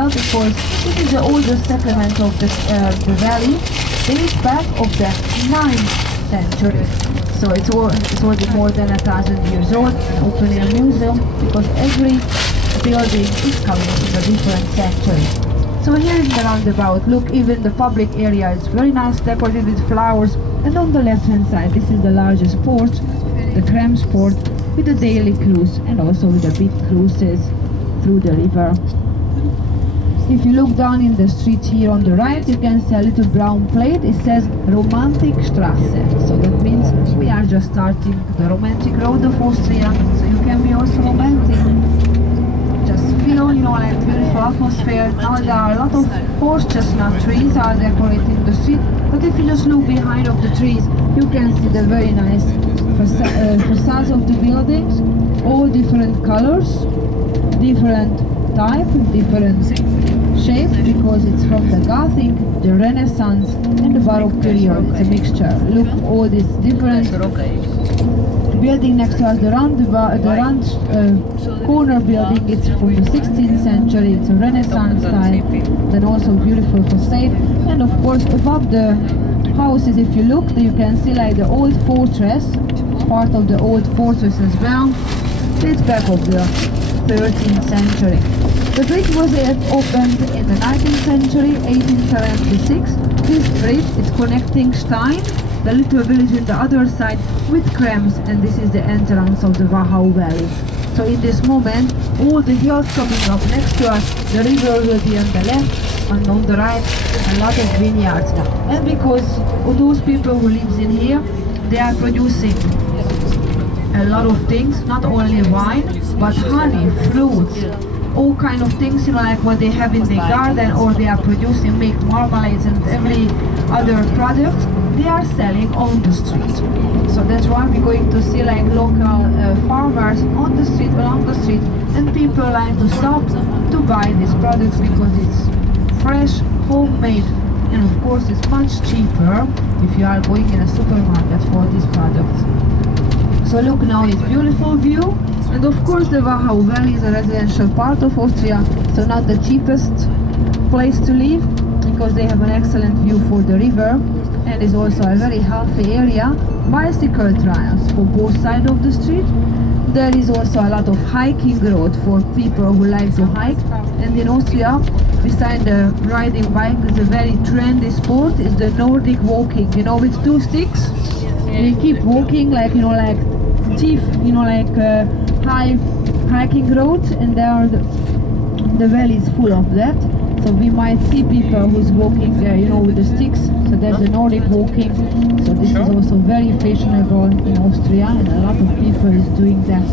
well, because this is the oldest settlement of the valley, dates back of the 9th century. So it's already more than 1,000 years old, and open in a museum, because every building is coming from a different century. So here in the roundabout, look, even the public area is very nice, decorated with flowers. And on the left hand side, this is the largest port, the Krems port, with the daily cruise and also with the big cruises through the river. If you look down in the street here on the right, you can see a little brown plate. It says Romantik Straße. So that means we are just starting the romantic road of Austria. So you can be also romantic. Just feel, like beautiful atmosphere. Now there are a lot of horse chestnut trees are decorating the street. But if you just look behind of the trees, you can see the very nice facades of the buildings. All different colors, different type, different shape, because it's from the Gothic, the Renaissance and the Baroque period. It's a mixture. Look, all these different building next to us, the round corner building, it's from the 16th century, it's a Renaissance style, then also beautiful facade. And of course above the houses, if you look, you can see like the old fortress, part of the old fortress as well. It's back of the 13th century. The bridge was opened in the 19th century, 1876. This bridge is connecting Stein, the little village in the other side, with Krems, and this is the entrance of the Wachau Valley. So in this moment, all the hills coming up next to us, the river will be on the left, and on the right, a lot of vineyards. And because of those people who live in here, they are producing a lot of things, not only wine, but honey, fruits, all kind of things, like what they have in the garden, or they are producing, make marmalades and every other product they are selling on the street. So that's why we're going to see like local farmers on the street, along the street, and people like to stop to buy these products because it's fresh, homemade, and of course it's much cheaper if you are going in a supermarket for these products. So look, now it's beautiful view. And of course the Wachau Valley is a residential part of Austria, so not the cheapest place to live, because they have an excellent view for the river, and is also a very healthy area. Bicycle trails for both sides of the street. There is also a lot of hiking road for people who like to hike. And in Austria, beside the riding bike, is a very trendy sport, is the Nordic walking, with 2 sticks. You keep walking like, like chief, high hiking roads, and there are the valley is full of that. So we might see people who's walking there, with the sticks. So there's the Nordic walking. So this is also very fashionable in Austria, and a lot of people is doing that.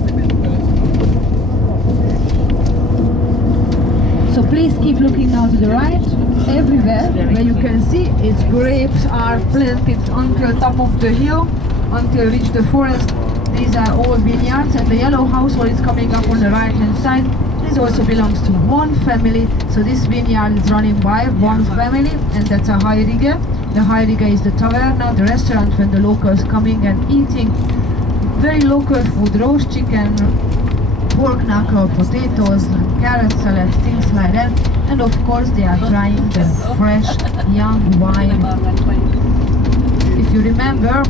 So please keep looking now to the right. Everywhere where you can see, its grapes are planted until top of the hill, until reach the forest. These are all vineyards, and the yellow house, what is coming up on the right hand side, this also belongs to one family. So this vineyard is running by one family, and that's a Heirige. The Heirige is the taverna, the restaurant when the locals coming and eating very local food, roast chicken, pork knuckle, potatoes, carrot salad, things like that. And of course they are trying the fresh young wine. If you remember,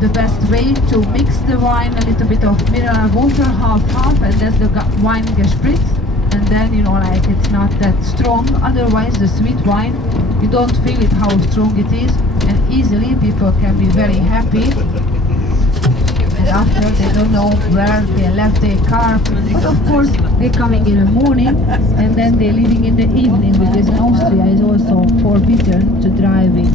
the best way to mix the wine, a little bit of mineral water, half, and that's the wine gespritz. And then, it's not that strong. Otherwise, the sweet wine, you don't feel it how strong it is, and easily people can be very happy. And after, they don't know where they left their car. But of course, they're coming in the morning, and then they're leaving in the evening, because in Austria is also forbidden to driving,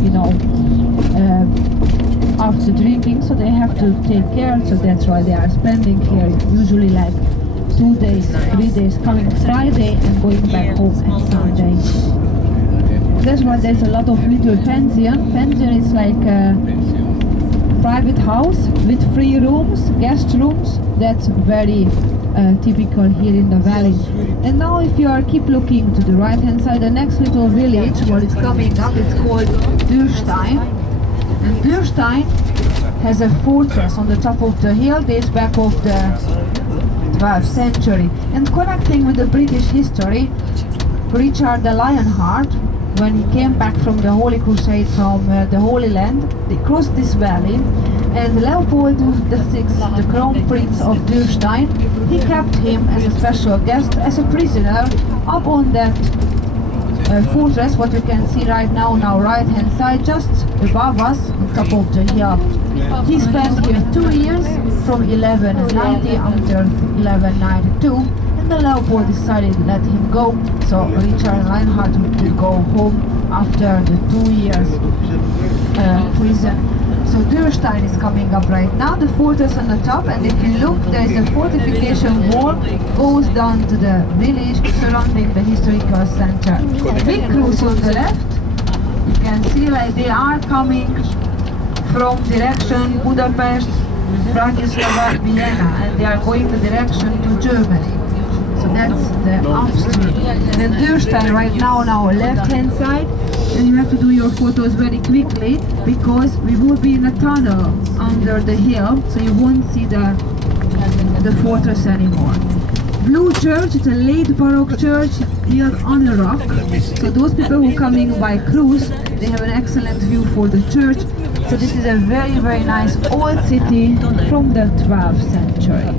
after drinking, so they have to take care. So that's why they are spending here usually like 2 days, 3 days, coming Friday and going back home on Sunday. That's why there's a lot of little pension. Pension is like a private house with free rooms, guest rooms. That's very typical here in the valley. And now if you keep looking to the right hand side, the next little village, what is coming up, it's called Dürstein. And Dürstein has a fortress on the top of the hill, dates back of the 12th century. And connecting with the British history, Richard the Lionheart, when he came back from the Holy Crusade from the Holy Land, they crossed this valley, and Leopold VI, the Crown Prince of Dürstein, he kept him as a special guest, as a prisoner, up on that fortress, what you can see right now on our right hand side, just above us, on top of the hill. He spent here 2 years, from 1190 until 1192, and the Leopold decided to let him go, so Richard Lionheart would go home after the 2 years prison. So Dürstein is coming up right now, the fortress on the top, and if you look, there is a fortification wall, goes down to the village surrounding the historical center. Big cruise on the left, you can see like they are coming from direction Budapest, Bratislava, Vienna, and they are going the direction to Germany. So that's the Austria. Then Dürstein right now on our left hand side, and you have to do your photos very quickly because we will be in a tunnel under the hill, so you won't see the fortress anymore. Blue Church, it's a late Baroque church built on a rock. So those people who are coming by cruise, they have an excellent view for the church. So this is a very, very nice old city from the 12th century.